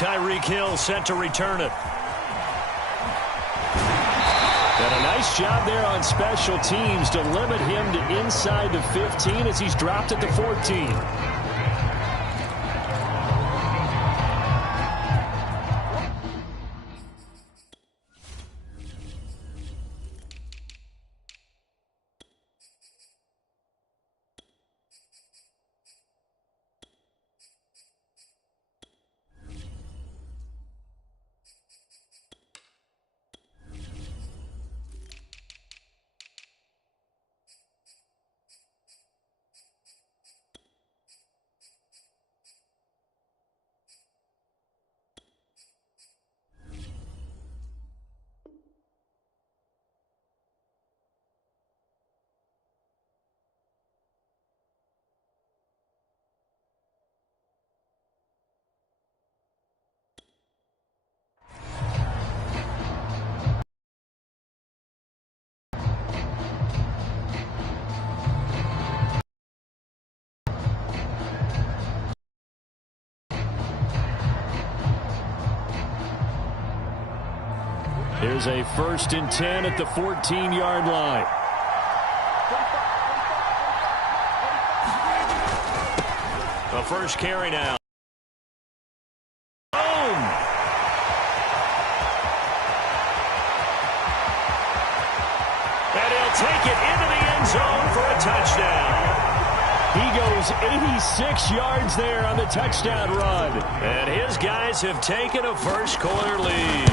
Tyreek Hill set to return it. And a nice job there on special teams to limit him to inside the 15 as he's dropped at the 14. Here's a 1st and 10 at the 14-yard line. The first carry now. Boom! And he'll take it into the end zone for a touchdown. He goes 86 yards there on the touchdown run. And his guys have taken a first-quarter lead.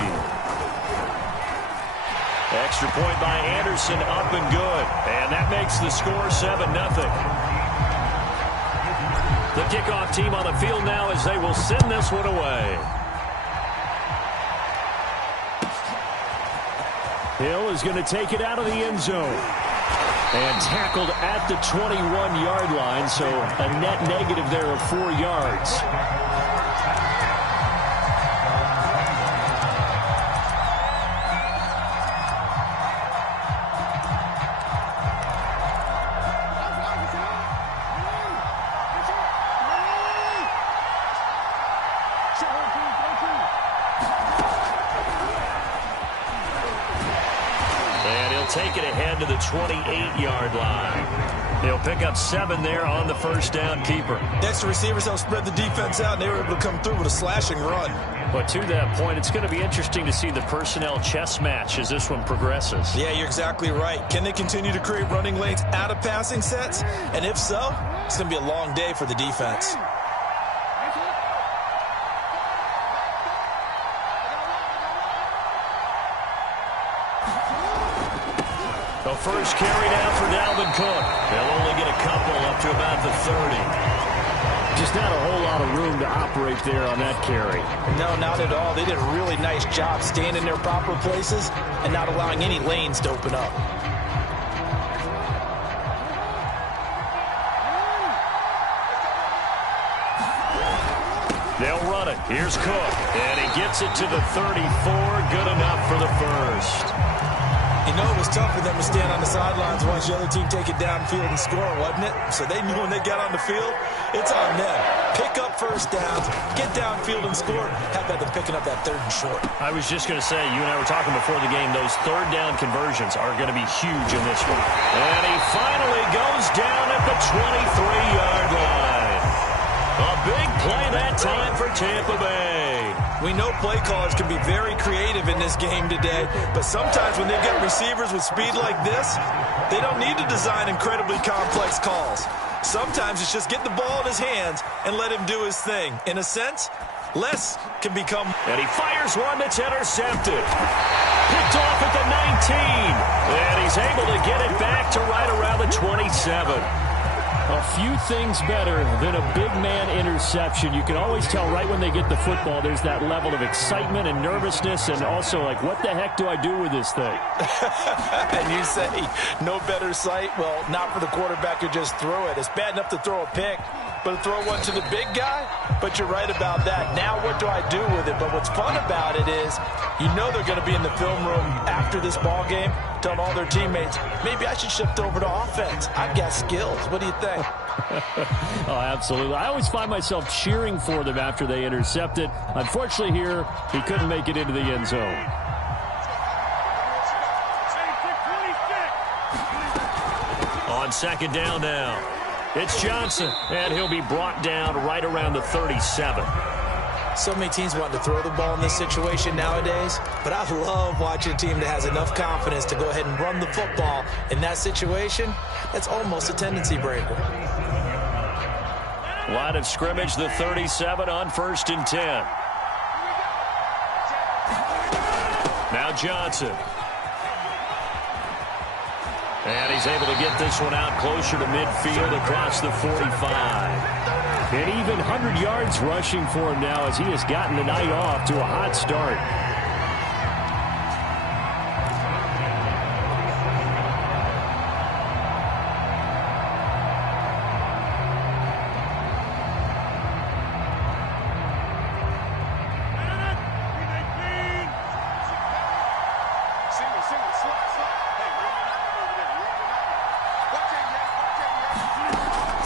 Extra point by Anderson, up and good. And that makes the score 7-0. The kickoff team on the field now as they will send this one away. Hill is going to take it out of the end zone. And tackled at the 21-yard line, so a net negative there of 4 yards. Take it ahead to the 28-yard line. They'll pick up 7 there on the first down keeper. Extra receivers help spread the defense out, and they were able to come through with a slashing run. But to that point, it's going to be interesting to see the personnel chess match as this one progresses. Yeah, you're exactly right. Can they continue to create running lanes out of passing sets? And if so, it's going to be a long day for the defense. The first carry down for Dalvin Cook. They'll only get a couple up to about the 30. Just not a whole lot of room to operate there on that carry. No, not at all. They did a really nice job staying in their proper places and not allowing any lanes to open up. They'll run it. Here's Cook. And he gets it to the 34. Good enough for the first. You know, it was tough for them to stand on the sidelines and watch the other team take it downfield and score, wasn't it? So they knew when they got on the field, it's on them. Pick up first downs, get downfield and score. How about them picking up that 3rd and short? I was just going to say, you and I were talking before the game, those 3rd down conversions are going to be huge in this one. And he finally goes down at the 23-yard line. A big play that time for Tampa Bay. We know play callers can be very creative in this game today, but sometimes when they've got receivers with speed like this, they don't need to design incredibly complex calls. Sometimes it's just get the ball in his hands and let him do his thing. In a sense, less can become. And he fires one that's intercepted. Picked off at the 19. And he's able to get it back to right around the 27. A few things better than a big man interception. You can always tell right when they get the football, there's that level of excitement and nervousness and also like, what the heck do I do with this thing? And you say, no better sight? Well, not for the quarterback who just threw it. It's bad enough to throw a pick, but to throw one to the big guy? But you're right about that. Now what do I do with it? But what's fun about it is you know they're going to be in the film room after this ball game telling all their teammates, maybe I should shift over to offense. I've got skills. What do you think? Oh, absolutely. I always find myself cheering for them after they intercept it. Unfortunately here, he couldn't make it into the end zone. On second down now, it's Johnson, and he'll be brought down right around the 37. So many teams want to throw the ball in this situation nowadays, but I love watching a team that has enough confidence to go ahead and run the football. In that situation, that's almost a tendency breaker. Line of scrimmage, the 37 on 1st and 10. Now Johnson. And he's able to get this one out closer to midfield across the 45. And even 100 yards rushing for him now as he has gotten the night off to a hot start.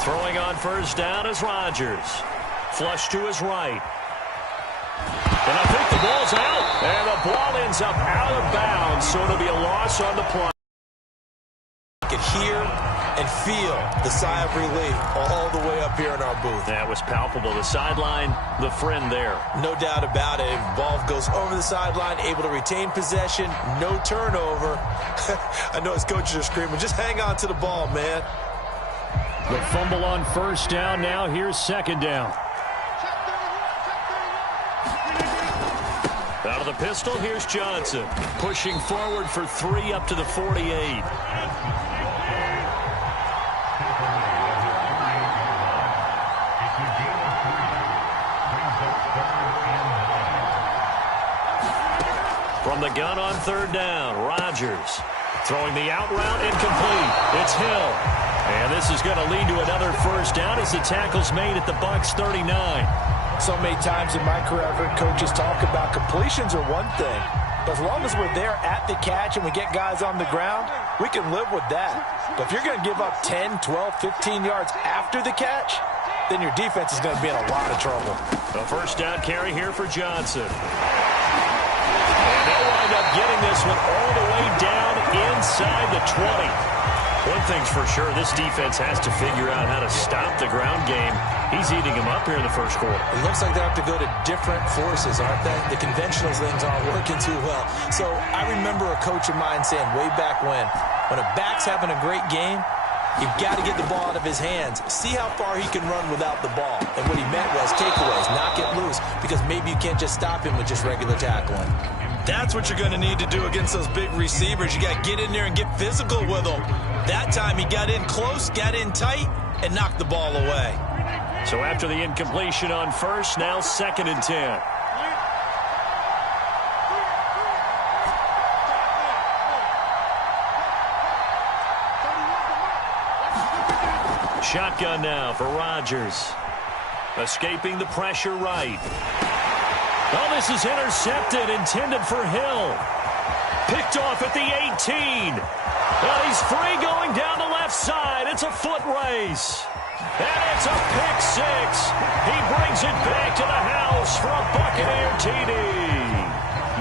Throwing on 1st down is Rodgers. Flush to his right. And I think the ball's out. And the ball ends up out of bounds, so it'll be a loss on the play. You can hear and feel the sigh of relief all the way up here in our booth. That was palpable. The sideline, the friend there. No doubt about it. Ball goes over the sideline, able to retain possession, no turnover. I know his coaches are screaming, just hang on to the ball, man. The fumble on 1st down. Now here's 2nd down. Out of the pistol, here's Johnson. Pushing forward for 3 up to the 48. From the gun on 3rd down, Rodgers. Throwing the out route, incomplete. It's Hill. And this is going to lead to another 1st down as the tackle's made at the Bucs 39. So many times in my career, I've heard coaches talk about completions are one thing. But as long as we're there at the catch and we get guys on the ground, we can live with that. But if you're going to give up 10, 12, 15 yards after the catch, then your defense is going to be in a lot of trouble. A 1st down carry here for Johnson. And they'll wind up getting this one all the way down inside the 20. One thing's for sure, this defense has to figure out how to stop the ground game. He's eating them up here in the 1st quarter. It looks like they have to go to different forces, aren't they? The conventional things aren't working too well. So I remember a coach of mine saying way back when a back's having a great game, you've got to get the ball out of his hands. See how far he can run without the ball. And what he meant was takeaways, not get loose, because maybe you can't just stop him with just regular tackling. That's what you're going to need to do against those big receivers. You got to get in there and get physical with them. That time he got in close, got in tight, and knocked the ball away. So after the incompletion on 1st, now 2nd and 10. Shotgun now for Rodgers. Escaping the pressure right. Oh, this is intercepted, intended for Hill. Picked off at the 18. And he's free going down the left side. It's a foot race. And it's a pick 6. He brings it back to the house for a Buccaneer TD.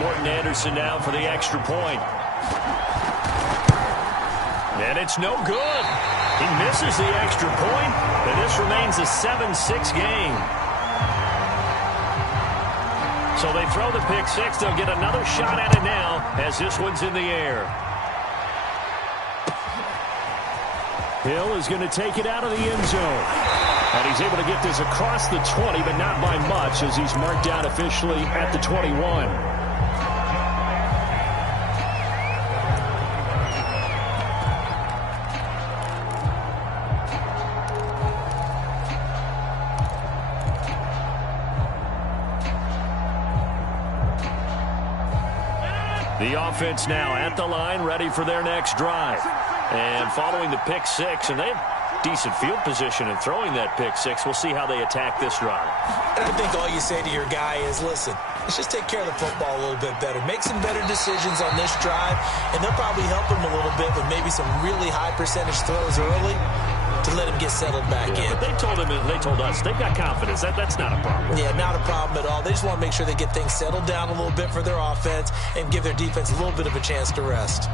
Morton Anderson now for the extra point. And it's no good. He misses the extra point, and this remains a 7-6 game. So they throw the pick 6. They'll get another shot at it now as this one's in the air. Hill is going to take it out of the end zone. And he's able to get this across the 20, but not by much as he's marked down officially at the 21. The offense now at the line, ready for their next drive. And following the pick 6, and they have decent field position in throwing that pick 6. We'll see how they attack this drive. And I think all you say to your guy is, listen, let's just take care of the football a little bit better. Make some better decisions on this drive, and they'll probably help him a little bit with maybe some really high percentage throws early. to let him get settled back in. But they told us they've got confidence. That's not a problem. Yeah, not a problem at all. They just want to make sure they get things settled down a little bit for their offense and give their defense a little bit of a chance to rest.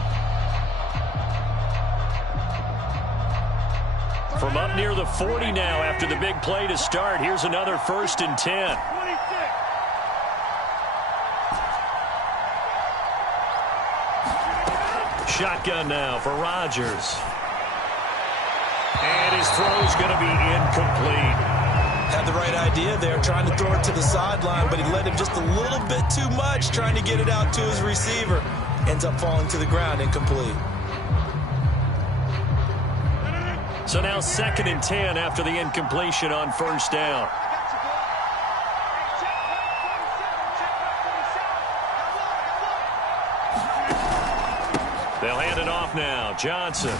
From up near the 40 now after the big play to start, here's another 1st and 10. Shotgun now for Rodgers. And his throw's going to be incomplete. Had the right idea there, trying to throw it to the sideline, but he let him just a little bit too much, trying to get it out to his receiver. Ends up falling to the ground, incomplete. So now 2nd and 10 after the incompletion on 1st down. They'll hand it off now. Johnson.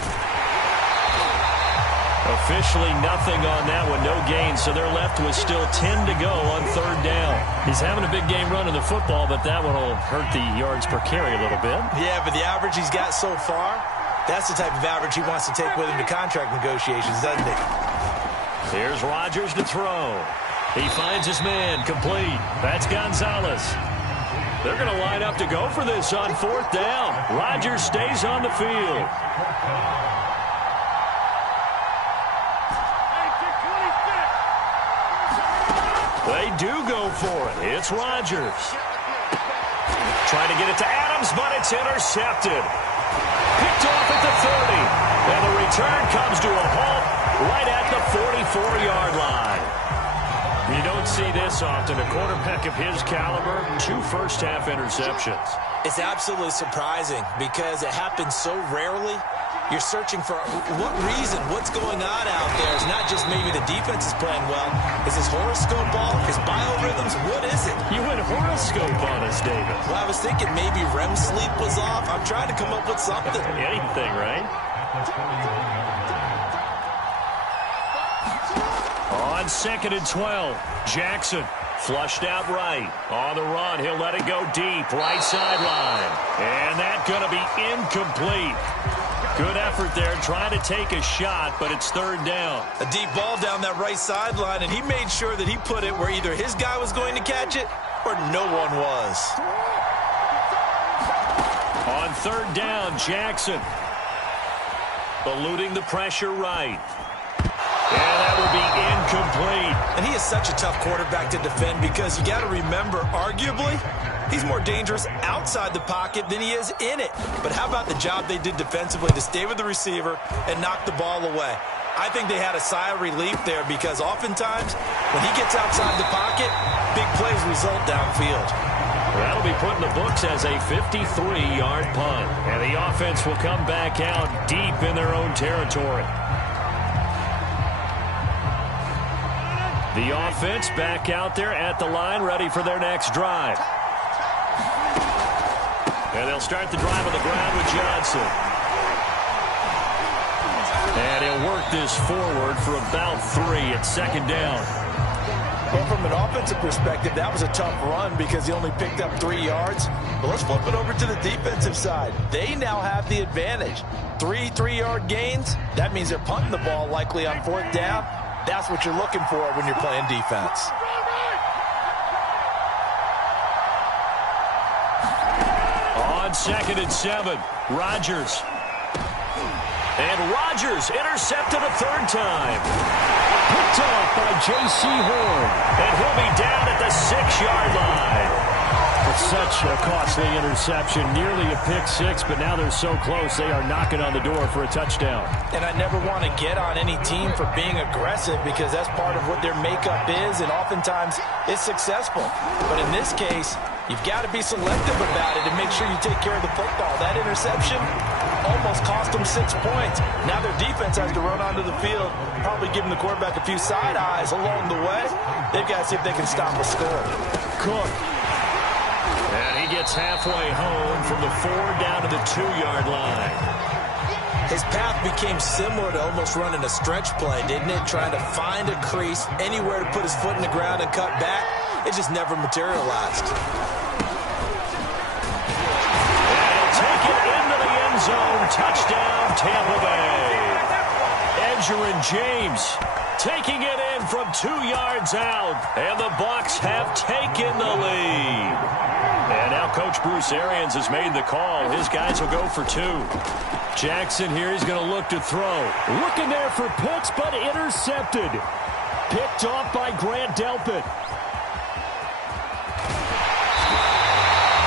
Officially nothing on that one. No gain, so they're left with still 10 to go on 3rd down. He's having a big game running the football, but that one will hurt the yards per carry a little bit. Yeah, but the average he's got so far, that's the type of average he wants to take with him to contract negotiations, doesn't he? Here's Rodgers to throw. He finds his man, complete. That's Gonzalez. They're going to line up to go for this on 4th down. Rodgers stays on the field. They do go for it. It's Rodgers. Trying to get it to Adams, but it's intercepted. Picked off at the 30. And the return comes to a halt right at the 44-yard line. You don't see this often. A quarterback of his caliber, 2 first-half interceptions. It's absolutely surprising because it happens so rarely. You're searching for what reason, what's going on out there. It's not just maybe the defense is playing well. Is his horoscope off? His biorhythms? What is it? You went horoscope on us, David. Well, I was thinking maybe REM sleep was off. I'm trying to come up with something. Anything, right? On 2nd and 12, Jackson flushed out right. On the run, he'll let it go deep, right sideline. And that's going to be incomplete. Good effort there, trying to take a shot, but it's 3rd down. A deep ball down that right sideline, and he made sure that he put it where either his guy was going to catch it or no one was. On 3rd down, Jackson eluding the pressure right. And that will be incomplete. And he is such a tough quarterback to defend because you got to remember, arguably, he's more dangerous outside the pocket than he is in it. But how about the job they did defensively to stay with the receiver and knock the ball away? I think they had a sigh of relief there because oftentimes when he gets outside the pocket, big plays result downfield. That'll be put in the books as a 53-yard punt. And the offense will come back out deep in their own territory. The offense back out there at the line, ready for their next drive. And they'll start the drive on the ground with Johnson. And he'll work this forward for about 3 at 2nd down. Well, from an offensive perspective, that was a tough run because he only picked up 3 yards. But let's flip it over to the defensive side. They now have the advantage. 3 3-yard gains. That means they're punting the ball likely on 4th down. That's what you're looking for when you're playing defense. On 2nd and 7, Rodgers. And Rodgers intercepted a 3rd time. Picked off by J.C. Horn. And he'll be down at the 6-yard line. It's such a costly interception, nearly a pick 6, but now they're so close they are knocking on the door for a touchdown. And I never want to get on any team for being aggressive because that's part of what their makeup is, and oftentimes it's successful. But in this case, you've got to be selective about it and make sure you take care of the football. That interception almost cost them 6 points. Now their defense has to run onto the field, probably giving the quarterback a few side eyes along the way. They've got to see if they can stop a score. Cook. And he gets halfway home from the 4 down to the 2-yard line. His path became similar to almost running a stretch play, didn't it? Trying to find a crease, anywhere to put his foot in the ground and cut back. It just never materialized. Take it into the end zone. Touchdown, Tampa Bay. And Edgerrin James taking it in from 2 yards out. And the Bucs have taken the lead. And now Coach Bruce Arians has made the call. His guys will go for 2. Jackson here, he's going to look to throw. Looking there for Pitts, but intercepted. Picked off by Grant Delpit.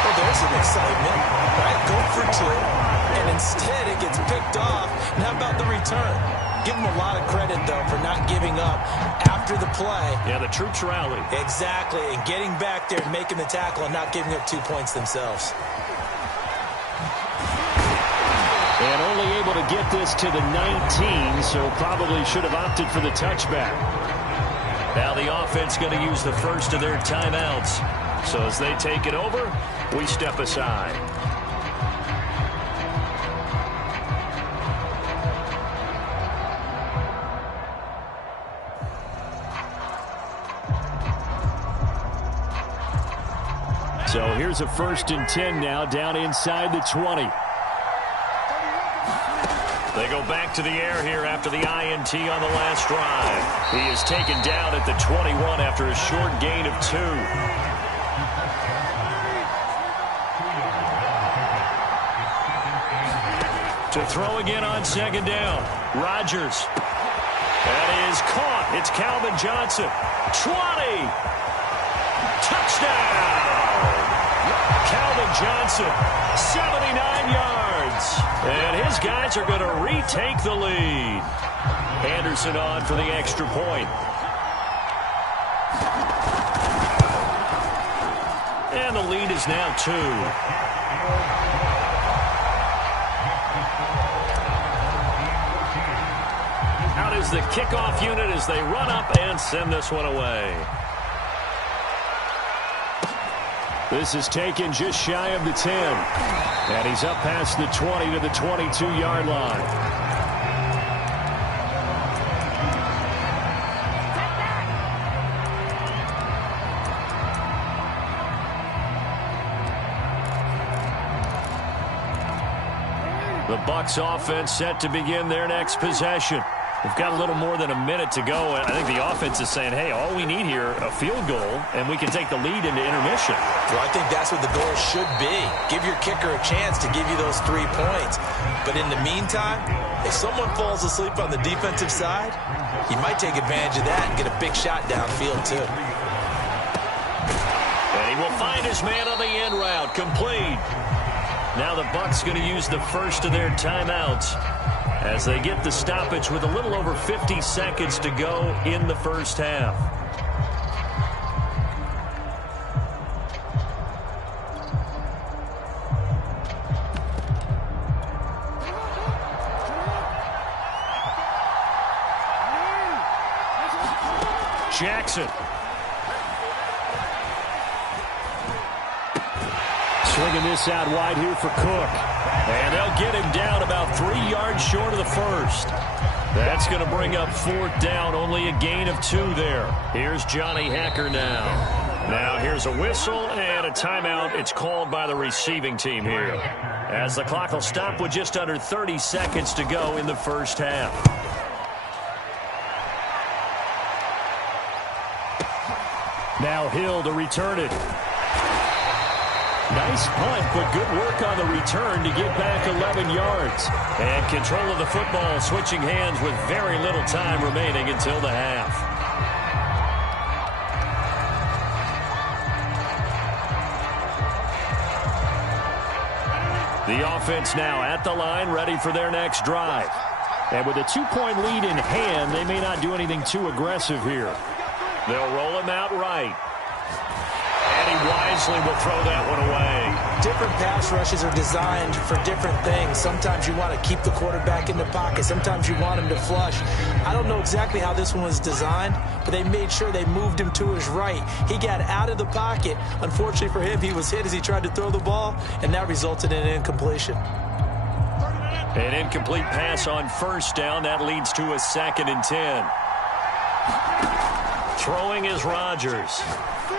Well, there's some excitement, right? Go for 2, and instead it gets picked off. And how about the return? Give him a lot of credit, though, for not giving up after the play. Yeah, the troops rallied. Exactly, and getting back there and making the tackle and not giving up 2 points themselves. And only able to get this to the 19, so probably should have opted for the touchback. Now the offense going to use the first of their timeouts. So as they take it over, we step aside. So here's a 1st and 10 now, down inside the 20. They go back to the air here after the INT on the last drive. He is taken down at the 21 after a short gain of 2. To throw again on 2nd down. Rodgers. That is caught. It's Calvin Johnson. 20. Touchdown. Calvin Johnson, 79 yards. And his guys are going to retake the lead. Anderson on for the extra point. And the lead is now 2. Out is the kickoff unit as they run up and send this one away. This is taken just shy of the 10. And he's up past the 20 to the 22-yard line. The Bucs offense set to begin their next possession. We've got a little more than a minute to go. I think the offense is saying, hey, all we need here, a field goal, and we can take the lead into intermission. Well, I think that's what the goal should be. Give your kicker a chance to give you those 3 points. But in the meantime, if someone falls asleep on the defensive side, he might take advantage of that and get a big shot downfield, too. And he will find his man on the end route, complete. Now the Bucs going to use the first of their timeouts as they get the stoppage with a little over 50 seconds to go in the first half. Jackson. Swinging this out wide here for Cook. And they'll get him down about 3 yards short of the first. That's going to bring up 4th down, only a gain of 2 there. Here's Johnny Hacker now. Now here's a whistle and a timeout. It's called by the receiving team here, as the clock will stop with just under 30 seconds to go in the first half. Now Hill to return it. Nice punt, but good work on the return to get back 11 yards. And control of the football switching hands with very little time remaining until the half. The offense now at the line, ready for their next drive. And with a 2-point lead in hand, they may not do anything too aggressive here. They'll roll him out right. And he wisely will throw that one away. Different pass rushes are designed for different things. Sometimes you want to keep the quarterback in the pocket. Sometimes you want him to flush. I don't know exactly how this one was designed, but they made sure they moved him to his right. He got out of the pocket. Unfortunately for him, he was hit as he tried to throw the ball, and that resulted in an incompletion. An incomplete pass on 1st down. That leads to a 2nd and 10. Throwing is Rodgers.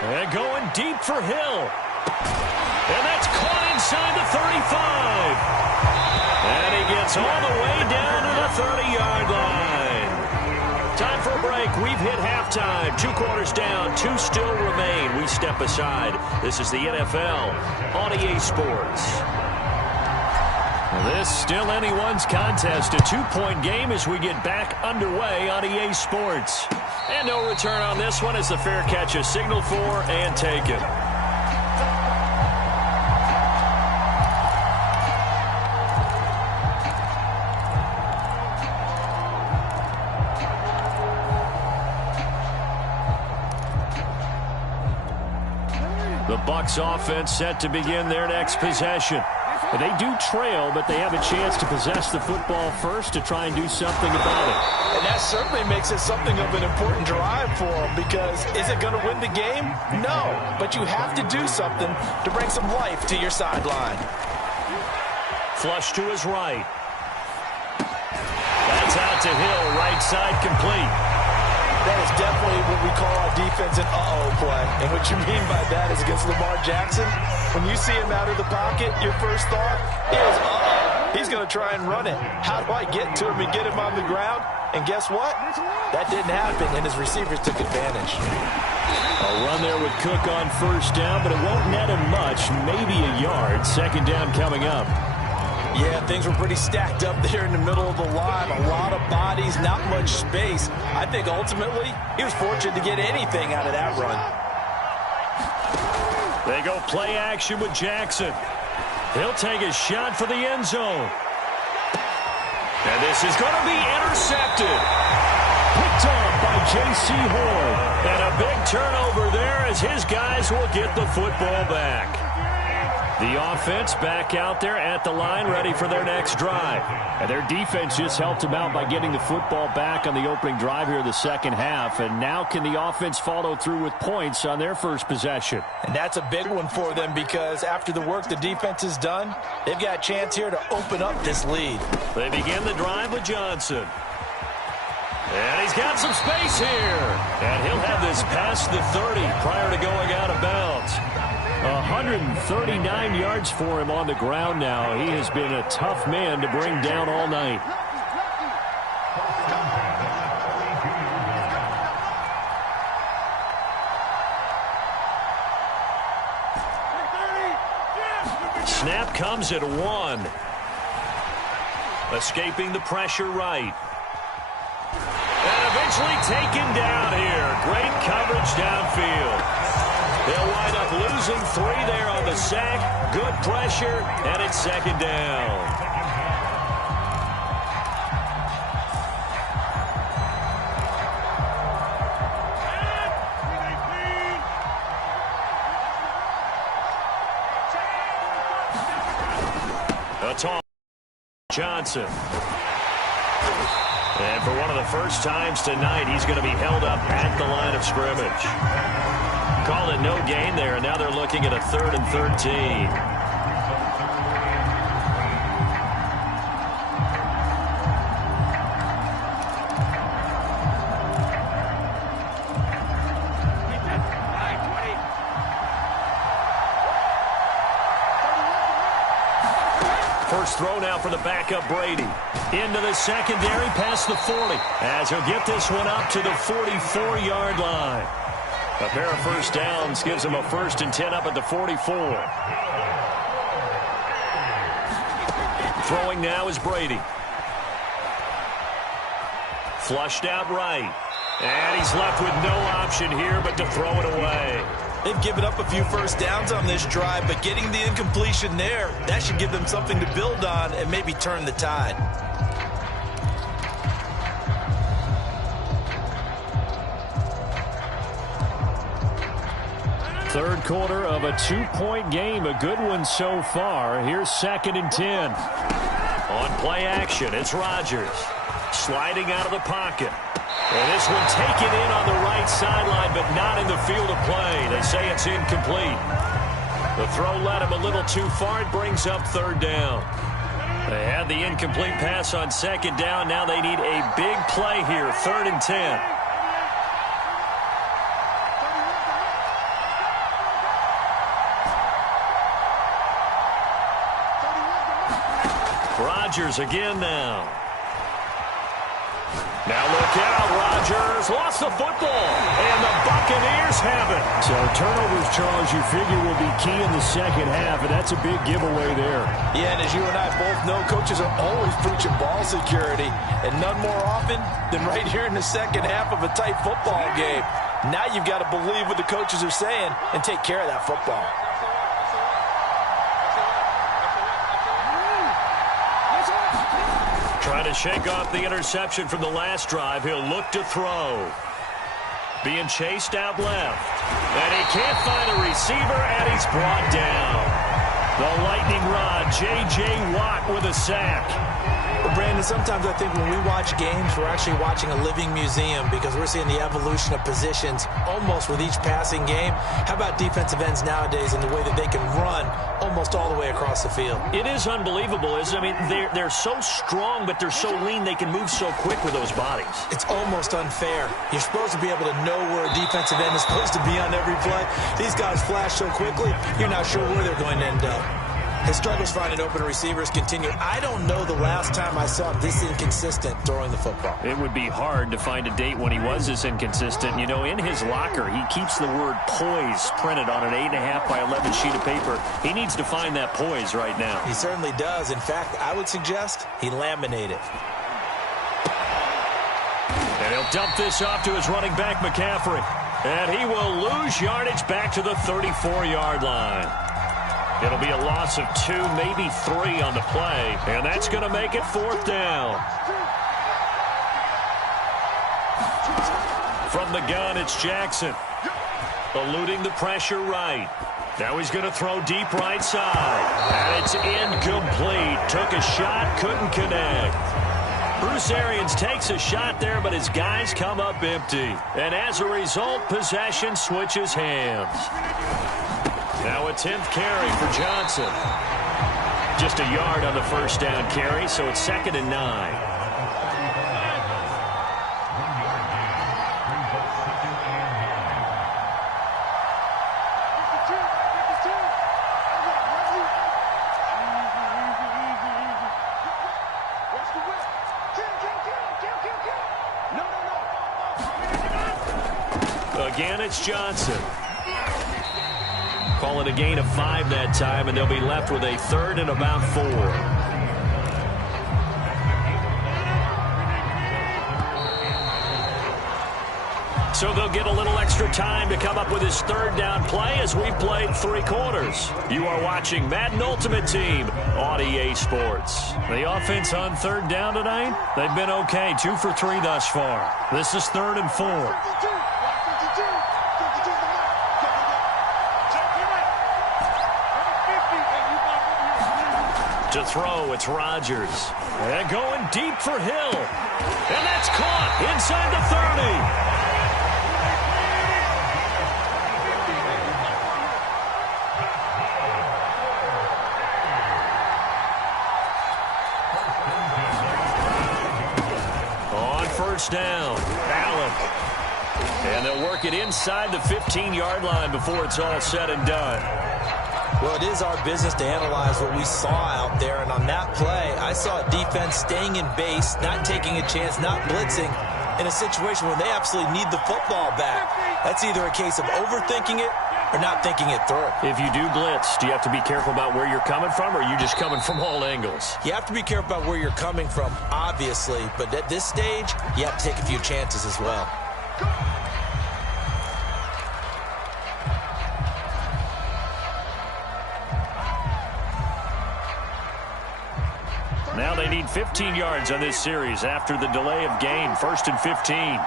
And going deep for Hill. And that's caught inside the 35. And he gets all the way down to the 30-yard line. break. We've hit halftime. 2 quarters down, 2 still remain. We step aside. This is the NFL on EA Sports. This still anyone's contest. A 2-point game as we get back underway on EA Sports. And no return on this one as the fair catch is signaled for and taken. The Bucs offense set to begin their next possession. They do trail, but they have a chance to possess the football first to try and do something about it. And that certainly makes it something of an important drive for them, because is it going to win the game? No, but you have to do something to bring some life to your sideline. Flush to his right. That's out to Hill, right side complete. That is definitely what we call a defense an uh-oh play. And what you mean by that is against Lamar Jackson, when you see him out of the pocket, your first thought is, uh-oh, he's going to try and run it. How do I get to him and get him on the ground? And guess what? That didn't happen, and his receivers took advantage. A run there with Cook on first down, but it won't net him much, maybe a yard. Second down coming up. Yeah, things were pretty stacked up there in the middle of the line. A lot of bodies, not much space. I think ultimately he was fortunate to get anything out of that run. They go play action with Jackson. He'll take a shot for the end zone. And this is going to be intercepted. Picked off by J.C. Horn. And a big turnover there as his guys will get the football back. The offense back out there at the line, ready for their next drive. And their defense just helped them out by getting the football back on the opening drive here in the second half. And now can the offense follow through with points on their first possession? And that's a big one for them, because after the work the defense has done, they've got a chance here to open up this lead. They begin the drive with Johnson. And he's got some space here. And he'll have this past the 30 prior to going out of bounds. 139 yards for him on the ground now. He has been a tough man to bring down all night. Snap comes at 1. Escaping the pressure right. And eventually taken down here. Great coverage downfield. They'll wind up losing 3 there on the sack. Good pressure, and it's second down. A toss. Johnson. And for one of the first times tonight, he's going to be held up at the line of scrimmage. Called it no gain there, and now they're looking at a 3rd and 13. First throw now for the backup Brady. Into the secondary, past the 40. As he'll get this one up to the 44-yard line. A pair of first downs gives him a 1st and 10 up at the 44. Throwing now is Brady. Flushed out right. And he's left with no option here but to throw it away. They've given up a few first downs on this drive, but getting the incompletion there, that should give them something to build on and maybe turn the tide. Third quarter of a 2-point game. A good one so far. Here's 2nd and 10. On play action, it's Rodgers. Sliding out of the pocket. And this one taken in on the right sideline, but not in the field of play. They say it's incomplete. The throw led him a little too far. It brings up 3rd down. They had the incomplete pass on 2nd down. Now they need a big play here. 3rd and 10. Rodgers again now. Now look out, Rodgers lost the football, and the Buccaneers have it. So turnovers, Charles, you figure will be key in the second half, and that's a big giveaway there. Yeah, and as you and I both know, coaches are always preaching ball security, and none more often than right here in the second half of a tight football game. Now you've got to believe what the coaches are saying and take care of that football. Trying to shake off the interception from the last drive. He'll look to throw. Being chased out left. And he can't find a receiver, and he's brought down. The lightning rod, J.J. Watt with a sack. Well, Brandon, sometimes I think when we watch games, we're actually watching a living museum because we're seeing the evolution of positions almost with each passing game. How about defensive ends nowadays and the way that they can run almost all the way across the field? It is unbelievable, isn't it? I mean, they're so strong, but they're so lean, they can move so quick with those bodies. It's almost unfair. You're supposed to be able to know where a defensive end is supposed to be on every play. These guys flash so quickly, you're not sure where they're going to end up. His struggles finding open receivers continue. I don't know the last time I saw him this inconsistent throwing the football. It would be hard to find a date when he was this inconsistent. You know, in his locker, he keeps the word poise printed on an 8.5 by 11 sheet of paper. He needs to find that poise right now. He certainly does. In fact, I would suggest he laminate it. And he'll dump this off to his running back, McCaffrey. And he will lose yardage back to the 34-yard line. It'll be a loss of 2, maybe 3 on the play, and that's going to make it 4th down. From the gun, it's Jackson. Eluding the pressure right. Now he's going to throw deep right side. And it's incomplete. Took a shot, couldn't connect. Bruce Arians takes a shot there, but his guys come up empty. And as a result, possession switches hands. Now a 10th carry for Johnson. Just a yard on the first down carry, so it's 2nd and 9. Again, it's Johnson. Call it a gain of 5 that time, and they'll be left with a 3rd and about 4. So they'll get a little extra time to come up with his 3rd down play as we've played 3 quarters. You are watching Madden Ultimate Team on EA Sports. The offense on 3rd down tonight, they've been okay. 2 for 3 thus far. This is 3rd and 4. To throw, it's Rodgers. And going deep for Hill. And that's caught inside the 30. On first down, Allen. And they'll work it inside the 15-yard line before it's all said and done. Well, it is our business to analyze what we saw out there, and on that play, I saw a defense staying in base, not taking a chance, not blitzing, in a situation where they absolutely need the football back. That's either a case of overthinking it or not thinking it through. If you do blitz, do you have to be careful about where you're coming from, or are you just coming from all angles? You have to be careful about where you're coming from, obviously, but at this stage, you have to take a few chances as well. Now they need 15 yards on this series after the delay of game. 1st and 15.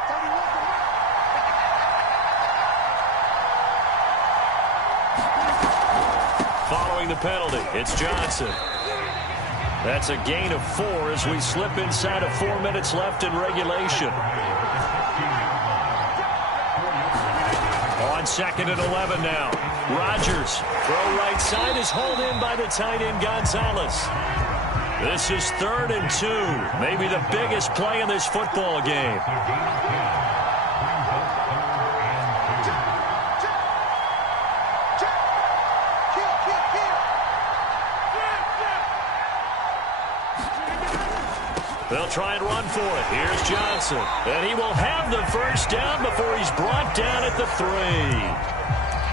Following the penalty, it's Johnson. That's a gain of 4 as we slip inside of 4 minutes left in regulation. On 2nd and 11 now. Rodgers, throw right side is hauled in by the tight end Gonzalez. This is 3rd and 2, maybe the biggest play in this football game. They'll try and run for it. Here's Johnson. And he will have the first down before he's brought down at the 3.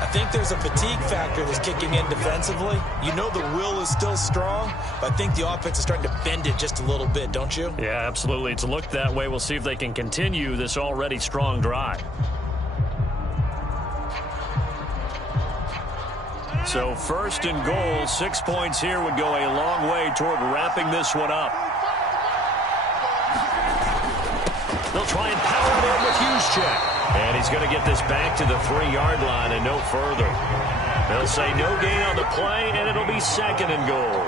I think there's a fatigue factor that's kicking in defensively. You know the will is still strong, but I think the offense is starting to bend it just a little bit, don't you? Yeah, absolutely. It's looked that way. We'll see if they can continue this already strong drive. So first and goal, 6 points here would go a long way toward wrapping this one up. They'll try and power it in with Juszczyk. And he's going to get this back to the 3-yard line and no further. They'll say no gain on the play, and it'll be second and goal.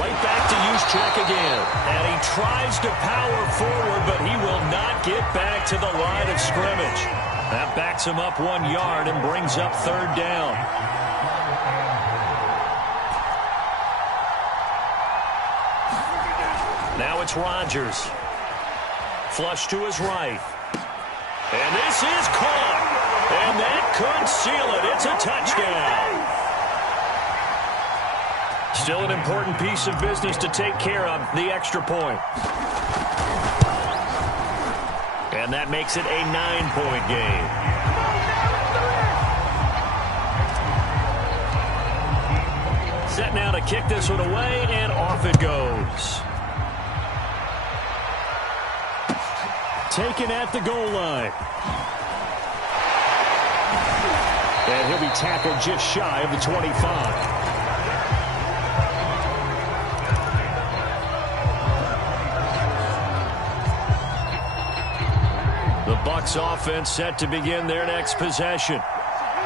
Right back to Juszczyk again. And he tries to power forward, but he will not get back to the line of scrimmage. That backs him up 1 yard and brings up third down. Now it's Rodgers. Flush to his right. And this is caught. And that could seal it. It's a touchdown. Still an important piece of business to take care of, the extra point. And that makes it a 9-point game. Set now to kick this one away, and off it goes. Taken at the goal line. And he'll be tackled just shy of the 25. The Bucs offense set to begin their next possession.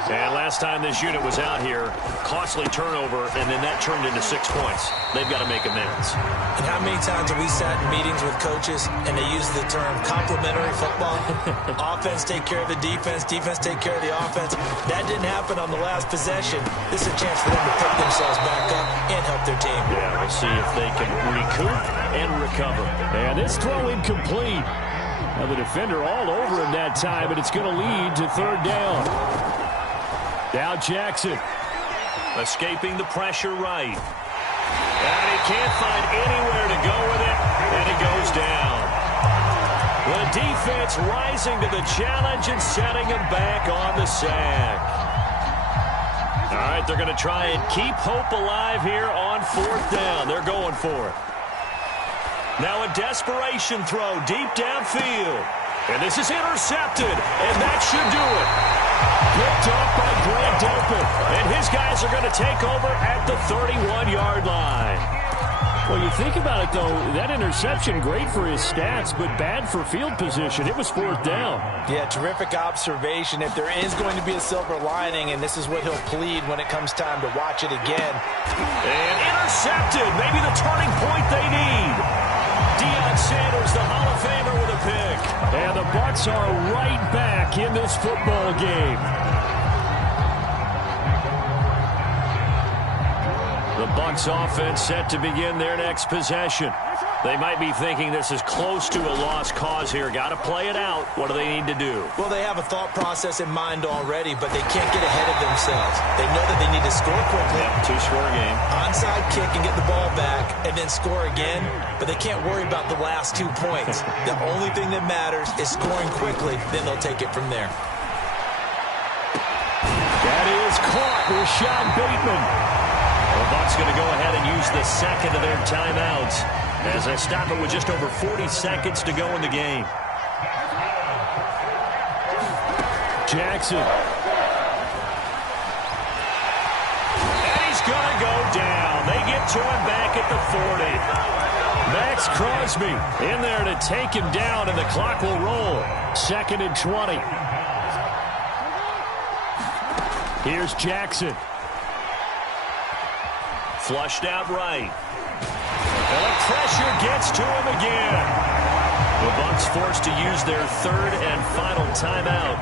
And last time this unit was out here, costly turnover, and then that turned into 6 points. They've got to make amends. And how many times have we sat in meetings with coaches and they use the term complementary football? Offense take care of the defense, defense take care of the offense. That didn't happen on the last possession. This is a chance for them to pick themselves back up and help their team. Yeah, we'll see if they can recoup and recover. And this throw incomplete. Now the defender all over him that time, but it's going to lead to third down. Now Jackson. Escaping the pressure right. And he can't find anywhere to go with it, and it goes down. The defense rising to the challenge and setting him back on the sack. All right, they're going to try and keep hope alive here on fourth down. They're going for it. Now a desperation throw deep downfield. And this is intercepted, and that should do it. Picked off by Grant Delpit, and his guys are going to take over at the 31-yard line. Well, you think about it, though, that interception, great for his stats, but bad for field position. It was fourth down. Yeah, terrific observation. If there is going to be a silver lining, and this is what he'll plead when it comes time to watch it again. And intercepted, maybe the turning point they need. Deion Sanders, the Hall of Famer, with a pick. And the Bucs are right back in this football game. The Bucs offense set to begin their next possession. They might be thinking this is close to a lost cause here. Got to play it out. What do they need to do? Well, they have a thought process in mind already, but they can't get ahead of themselves. They know that they need to score quickly. Yep, two-score game. Onside kick and get the ball back and then score again, but they can't worry about the last 2 points. The only thing that matters is scoring quickly, then they'll take it from there. That is caught. Rashad Bateman. The Bucs going to go ahead and use the second of their timeouts as they stop it with just over 40 seconds to go in the game. Jackson. And he's going to go down. They get to him back at the 40. Max Crosby in there to take him down, and the clock will roll. 2nd and 20. Here's Jackson. Flushed out right. And the pressure gets to him again. The Bucs forced to use their third and final timeout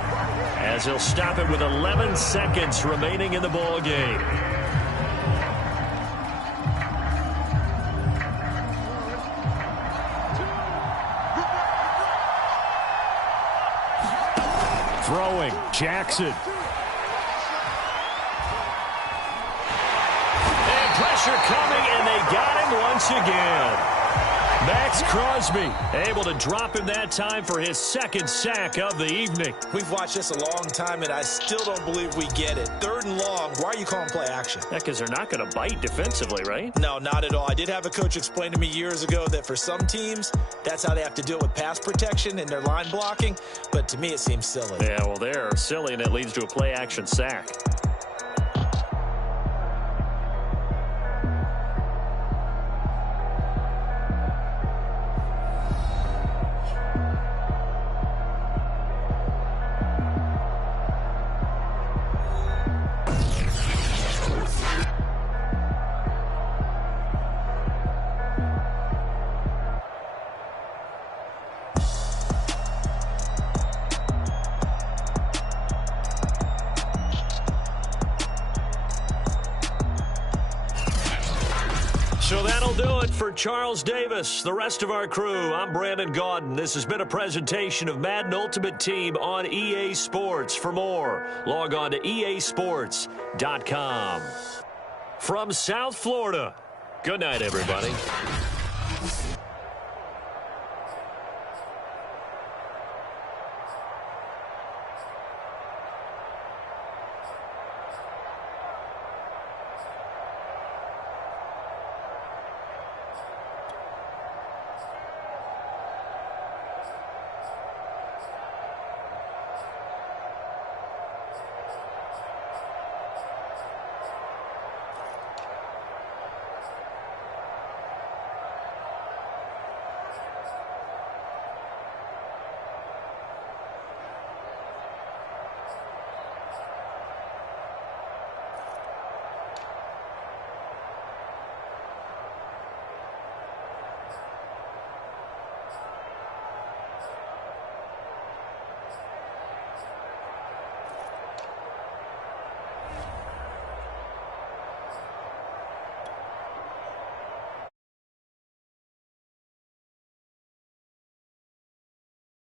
as he'll stop it with 11 seconds remaining in the ball game. Throwing, Jackson. pressure coming, and they got him once again. Max Crosby able to drop him that time for his second sack of the evening. We've watched this a long time, and I still don't believe we get it. 3rd and long, why are you calling play action? Yeah, because they're not going to bite defensively, right? No, not at all. I did have a coach explain to me years ago that for some teams, that's how they have to deal with pass protection and their line blocking, but to me it seems silly. Yeah, well, they're silly, and it leads to a play action sack. So that'll do it for Charles Davis, the rest of our crew. I'm Brandon Gaudin. This has been a presentation of Madden Ultimate Team on EA Sports. For more, log on to easports.com. From South Florida, good night, everybody.